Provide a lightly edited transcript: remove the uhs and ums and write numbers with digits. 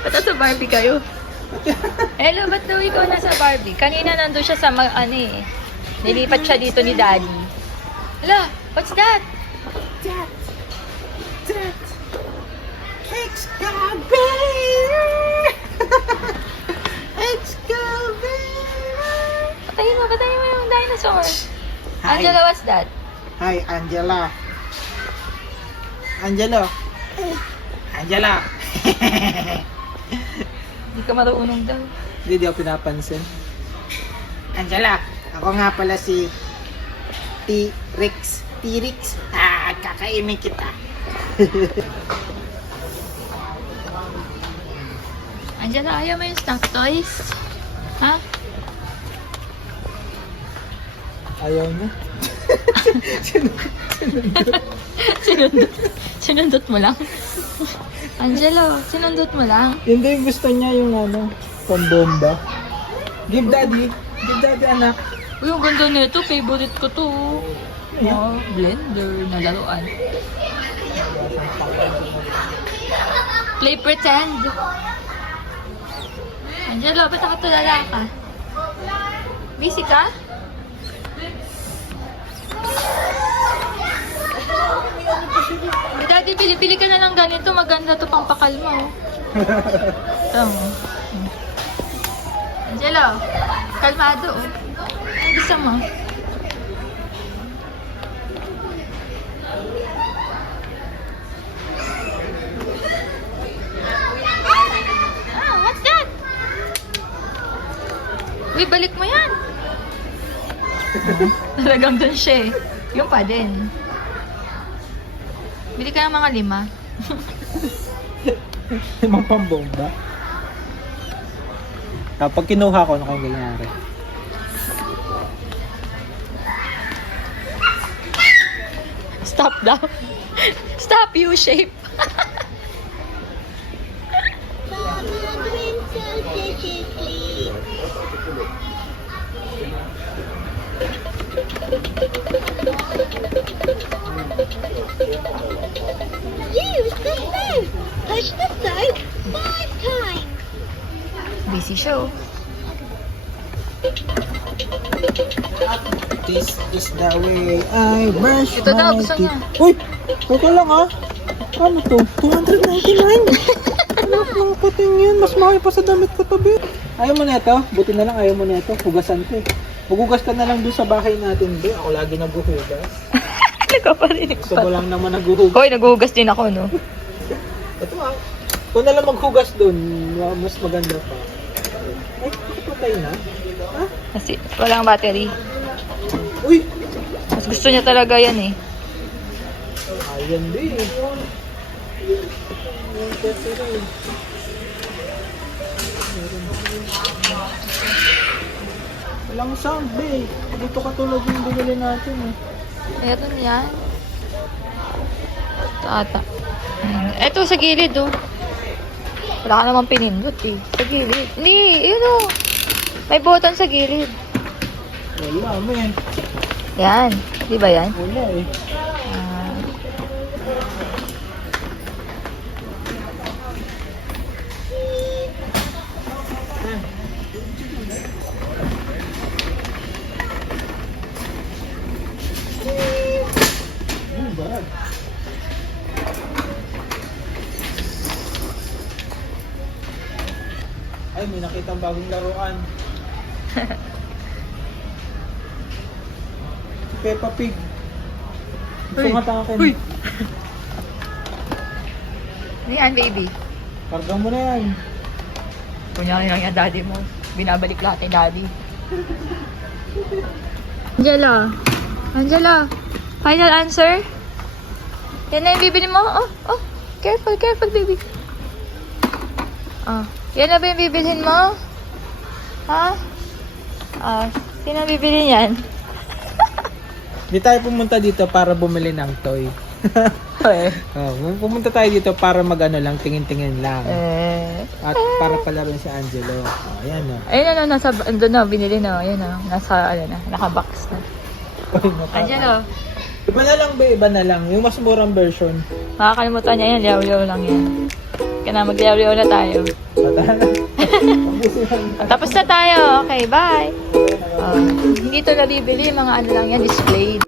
Ba't nasa Barbie kayo? Hello, ba't daw ikaw nasa Barbie? Kanina nandun siya sa nilipat siya dito ni Daddy. Hello, what's that? Excavator! Patayin mo yung dinosaur. Hi. Angela, what's that? Hi, Angela. Angelo. Angela. Hindi ka marunong daw. Hindi ako pinapansin. Angela, ako nga pala si T-Rex. T-Rex. Kakainin kita. Angela, ayaw mo yung stuffed toys? Ha? Ayaw niya. Sinundot mo lang? Angelo, sinundot mo lang? Hindi, gusto niya yung pambomba. Give daddy. Give daddy, anak. Uy, ang ganda nito. Favorite ko to. Oh, blender na laruan. Play pretend. Angelo, ba't ako tulala ka? Busy ka? Daddy, pili-pili ka na lang ganito. Maganda to pang pakalma. Tama. Angelo, kalmado. Gusto mo? What's that? Uy, balik mo yan. Talagang dun siya eh. Yung pa din. Bili ka ng mga 5. Limang pambomba. Kapag kinuha ko, ano kayong ganyan? Stop daw. Stop, U-shape. Use the soap. Push the soap 5 times. Busy show. This is the way I brush Ito daw, my gusto teeth. niya. Uy! Teka lang Ano to? 299? Ano lang puting yun? Mas mahal pa sa damit ko to, babe. Ayaw mo na ito? Buti na lang ayaw mo na ito. Hugasan ko eh. Magugas ka na lang doon sa bahay natin, babe. Ako lagi naghuhugas. Nagpaparinig Gusto pa. mo lang naman naghuhugas. Hoy, naghuhugas din ako, no? Ito kung na lang maghugas doon, mas maganda pa. Ay, patay na? Ha? Kasi walang battery. Uy! Mas gusto niya talaga yan eh. Ayan din. Walang sound, babe. Dito katulad yung binili natin eh. Meron yan. Ata. Eto sa gilid oh. Wala ka naman pinindot eh. Sa gilid. Hindi, yun oh. May button sa gilid. Wala, man. Yan. Di ba yan? Wala eh. Ah. Bad. Ay, may nakita bagong laruan. Peppa Pig. Gusto Uy. nga takin. Uy. Ano yan, baby? Karga mo na yan. Kunyari lang yan, daddy mo. Binabalik lahat ni daddy. Angela. Angela. Final answer? Yan na yung bibili mo? Oh. Careful, baby. Yan na ba yung bibilhin mo? Ha? Sino bibili niyan? Di tayo pumunta dito para bumili ng toy. Pumunta tayo dito para lang, tingin-tingin lang. At para palaro si Angelo. Ayan o. Ayun na, doon na, binili na. Ayun na, naka-box na. Angelo, Iba na lang ba? Iba na lang. Yung mas murang version. makakalimutan niya yan, liyaw-liyaw lang yan. Kaya na, mag-diaryo na tayo. Tara na. Ubusin na. Tapos na tayo. Okay, bye. Hindi ito nabibili. Mga ano lang yan, display.